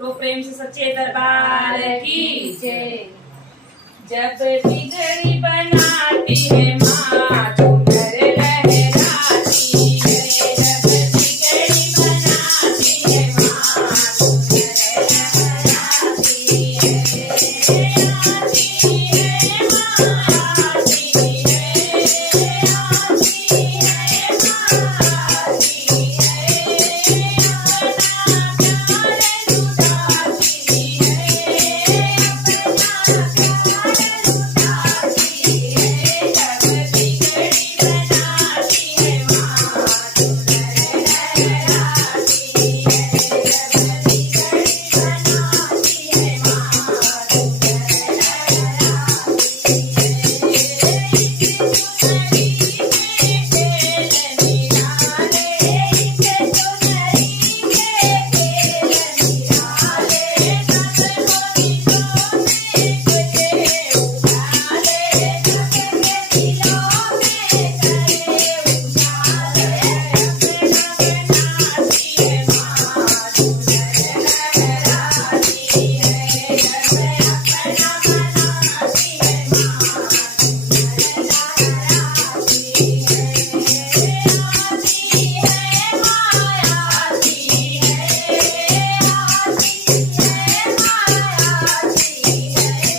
लोग प्रेम से सच्चे दरबार की जय। जब बिगड़ी बनाती है माँ झूमर लहराती है, जब बिगड़ी बनाती है माँ झूमर लहराती है, आती है माँ आती है, आती है माँ आती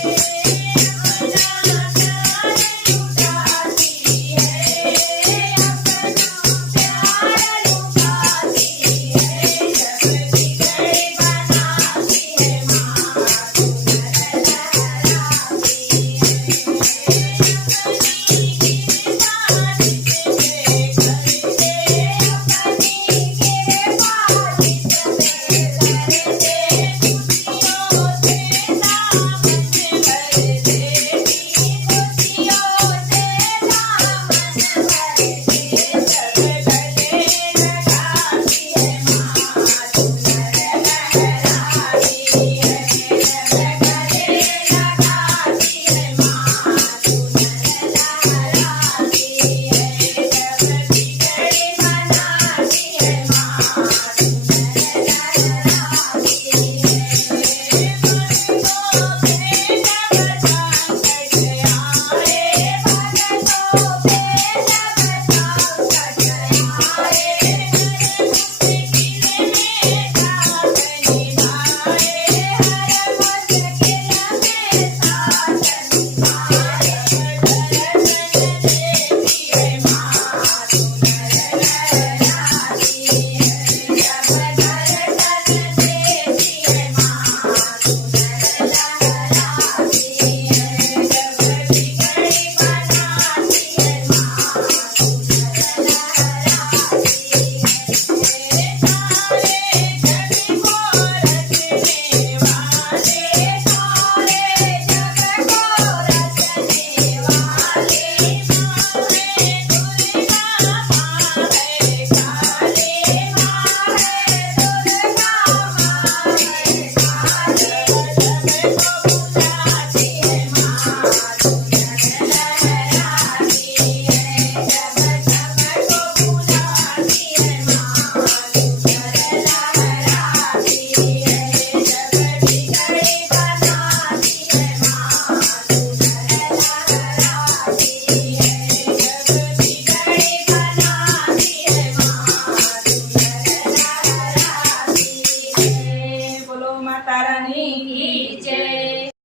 है, अपना प्यार लुटाती है, अपना प्यार लुटाती है, जब बिगड़ी बनाती है माँ झूमर लहराती है, जब बिगड़ी बनाती है माँ झूमर लहराती है। बोलो माता रानी की जय।